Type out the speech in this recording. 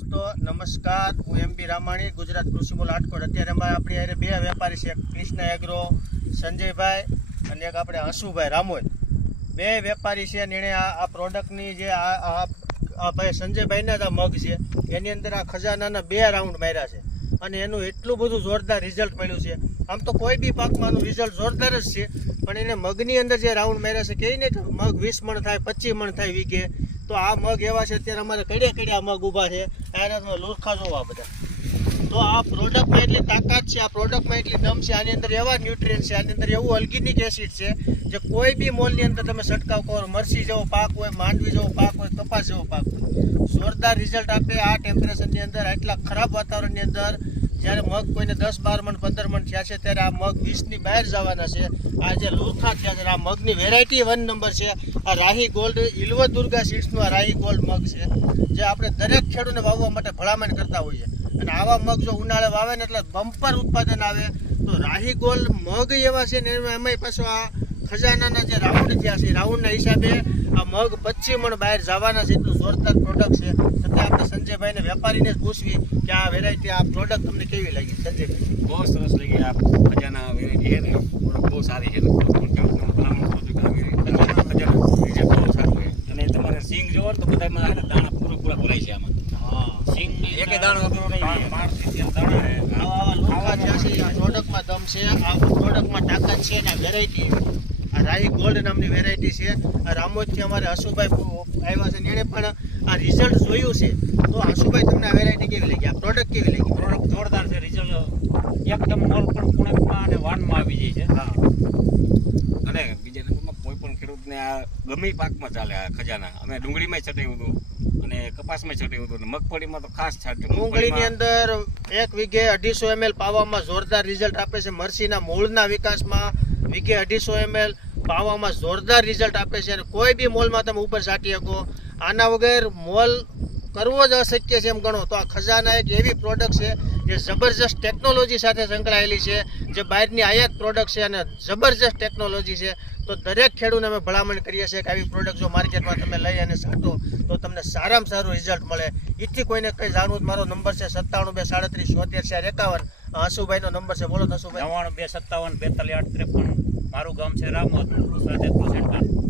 દોસ્તો નમસ્કાર, હું એમપી રામાણી, ગુજરાત કૃષિ મોલ આટકોટ. અત્યારે આપણી હારે બે વેપારી છે, કૃષ્ણ એગ્રો સંજયભાઈ અને એક આપણે હસુભાઈ રામોદ. બે વેપારી છે અને એણે આ પ્રોડક્ટની જે આ ભાઈ સંજયભાઈના જ આ મગ છે, એની અંદર આ ખજાનાના 2 રાઉન્ડ માર્યા છે અને એનું એટલું બધું જોરદાર રિઝલ્ટ મળ્યું છે. આમ તો કોઈ બી પાકમાંનું રિઝલ્ટ જોરદાર જ છે, પણ એને મગની અંદર જે રાઉન્ડ માર્યા છે, કહીને મગ 20 મણ થાય, 25 મણ થાય વીઘે. તો આ મગ એવા છે, અત્યારે અમારે કડ્યા મગ ઊભા છે, આના લુરખા જોવા બધા. તો આ પ્રોડક્ટમાં એટલી તાકાત છે, આ પ્રોડક્ટમાં એટલી દમ છે, આની અંદર એવા ન્યુટ્રિયન્ટ છે, આની અંદર એવું ઓર્ગેનિક એસિડ છે જે કોઈ બી મોલની અંદર તમે છંટકાવ કરો, મરસી જેવો પાક હોય, માંડવી જેવો પાક હોય, કપાસ જેવો પાક હોય, જોરદાર રિઝલ્ટ આપે. આ ટેમ્પરેચરની અંદર, આટલા ખરાબ વાતાવરણની અંદર જ્યારે મગ કોઈને 10-12 મણ 15 મણ થયા છે, ત્યારે આ મગ 20ની બહાર જવાના છે. આ જે લુરખા થયા છે, આ મગની વેરાયટી 1 નંબર છે. આ રાહી ગોલ્ડ ઇલ્વ દુર્ગા સીડ્સનું આ રાહી ગોલ્ડ મગ છે, જે આપણે દરેક ખેડૂતને વાવવા માટે ભલામણ કરતા હોઈએ. અને આવા મગ જો ઉનાળે વાવે ને એટલે બમ્પર ઉત્પાદન આવે. તો રાહી ગોલ્ડ મગ એવા છે ને એમાં પાછું આ ખજાનાના જે રાઉન્ડ થયા છે, રાઉન્ડના હિસાબે આ મગ 25 મણ બહાર જવાના છે. એટલું જોરદાર પ્રોડક્ટ છે. છતાં આપણે સંજયભાઈને વેપારીને જ પૂછવી કે આ વેરાયટી, આ પ્રોડક્ટ તમને કેવી લાગી સંજયભાઈ? બહુ સરસ લાગી. આ ખજાના વેરાયટી છે ને, બહુ સારી છે. અને તમારે સિંગ જોવો તો બધામાં દાણા પૂરા ભરાય છે. આમાં સિંગ એક દાણો પ્રોડક્ટમાં દમ છે, આ પ્રોડક્ટમાં તાકાત છે. અને વેરાયટી આ રાહી ગોલ્ડ નામની વેરાયટી છે. આ રામોદથી અમારે હસુભાઈ આવ્યા છે, એણે પણ આ રિઝલ્ટ જોયું છે. તો હસુભાઈ, તમને આ વેરાયટી કેવી લાગી, આ પ્રોડક્ટ કેવી લાગી? પ્રોડક્ટ જોરદાર છે. રિઝલ્ટ એકદમ મોલ પણ પૂણેમાં અને વાનમાં આવી જાય છે. હા, અને બીજા નંબરમાં કોઈ પણ ખેડૂતને આ ગમે પાકમાં ચાલે. આ ખજાના અમે ડુંગળીમાં છટાવ્યું હતું અને કપાસમાં છટાવ્યું હતું, અને મગફળીમાં તો ખાસ છાંટ્યું. ડુંગળીની અંદર 1 વીઘે 250 ml પાવામાં જોરદાર રિઝલ્ટ આપે છે. મરસીના મૂળના વિકાસમાં વીઘે 250 ml પાવામાં જોરદાર રિઝલ્ટ આપે છે. અને કોઈ બી મોલમાં તમે ઉપર છાંટી શકો. આના વગર મોલ કરવો જ અશક્ય છે એમ ગણો. તો આ ખજાના એક એવી પ્રોડક્ટ છે જે જબરજસ્ત ટેકનોલોજી સાથે સંકળાયેલી છે, જે બહારની આયાત પ્રોડક્ટ છે અને જબરજસ્ત ટેકનોલોજી છે. તો દરેક ખેડૂતને અમે ભલામણ કરીએ છીએ કે આવી પ્રોડક્ટ જો માર્કેટમાં તમે લઈ અને છાંટો તો તમને સારામાં સારું રિઝલ્ટ મળે. એથી કોઈને કંઈ જાણવું, મારો નંબર છે 97 237 74 451. હસુભાઈનો નંબર છે, બોલો હસુભાઈ. 92 57 42 8 53. મારું ગામ છે રામોદ, કૃષિ સેન્ટર.